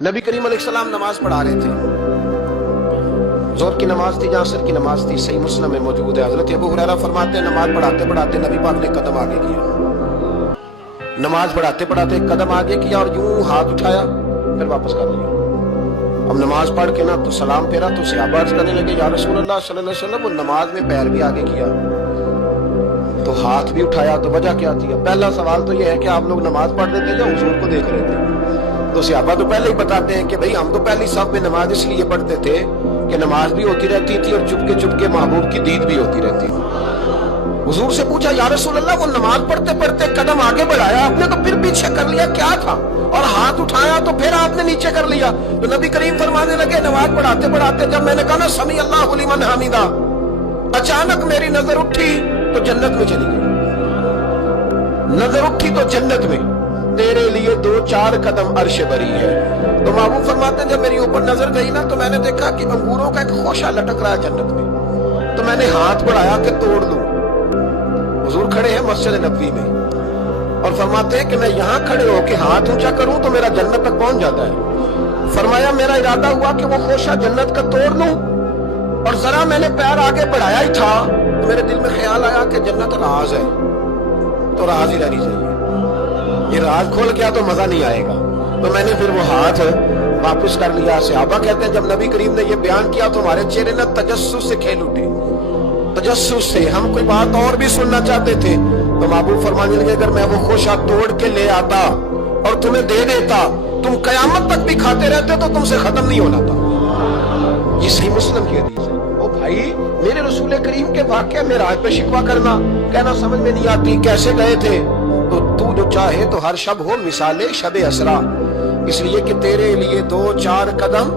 नबी करीम अलैहिस्सलाम नमाज पढ़ा रहे थे। ज़ोहर की नमाज थी, असर की नमाज थी। सही मुस्लिम में मौजूद है। हजरत अबू हुरैरा फरमाते हैं नमाज पढ़ाते पढ़ाते नबी पाक ने कदम आगे किया। नमाज पढ़ाते पढ़ाते कदम आगे किया और यूं हाथ उठाया, फिर वापस कर लिया। अब नमाज पढ़ के ना तो सलाम फेरा तो सहाबा अर्ज करने लगे, या रसूल अल्लाह सल्लल्लाहु अलैहि वसल्लम, वो नमाज में पैर भी आगे किया तो हाथ भी उठाया, तो वजह क्या थी? पहला सवाल तो ये है कि आप लोग नमाज पढ़ रहे थे या हुजूर को देख रहे थे? तो सहाबा तो पहले ही बताते हैं कि भाई हम तो पहली साफ में नमाज इसलिए पढ़ते थे कि नमाज भी होती रहती थी और चुपके चुपके महबूब की दीद भी होती रहती थी। हुजूर से पूछा, या रसूल अल्लाह, वो नमाज पढ़ते पढ़ते कदम आगे बढ़ाया आपने तो फिर पीछे कर लिया, क्या था? और हाथ उठाया तो फिर आपने नीचे कर लिया। तो नबी करीम फरमाने लगे, नमाज पढ़ाते पढ़ाते जब मैंने कहा ना समी अल्लाहु लिमन हमीदा, अचानक मेरी नजर उठी तो जन्नत में चली गई। नजर उठी तो जन्नत में, तेरे लिए 2-4 कदम अर्श बरी है। तो महबूब फरमाते हैं जब मेरी ऊपर नजर गई ना तो मैंने देखा कि अंगूरों का एक खोशा लटक रहा है जन्नत में। तो मैंने हाथ बढ़ाया कि तोड़ लूं। हुजूर खड़े हैं मस्जिद नबवी में और फरमाते हैं कि मैं यहाँ खड़े होके हाथ ऊंचा करूं तो मेरा जन्नत तक पहुंच जाता है। फरमाया मेरा इरादा हुआ कि वो खोशा जन्नत का तोड़ लूं और जरा मैंने पैर आगे बढ़ाया ही था तो मेरे दिल में ख्याल आया कि जन्नत राज है, तो राज ही रहनी चाहिए। ये राज खोल गया तो मजा नहीं आएगा, तो मैंने फिर वो हाथ वापस कर लिया। सहाबा कहते हैं जब नबी करीम ने ये बयान किया तो हमारे चेहरे न तजस्सुस से खेल उठे। तजस्सुस से हम कोई बात और भी सुनना चाहते थे तो महबूब फरमाने लगे, अगर मैं वो खोशा तोड़ के ले आता और तुम्हें दे देता, तुम कयामत तक भी खाते रहते तो तुमसे खत्म नहीं होना था। ये सही मुस्लिम की हदीस है। ओ भाई, मेरे रसूल करीम के वाक़या में राज पे शिकवा करना, कहना समझ में नहीं आती कैसे गए थे, तो तू जो चाहे तो हर शब हो मिसाले शबे असरा, इसलिए कि तेरे लिए 2-4 कदम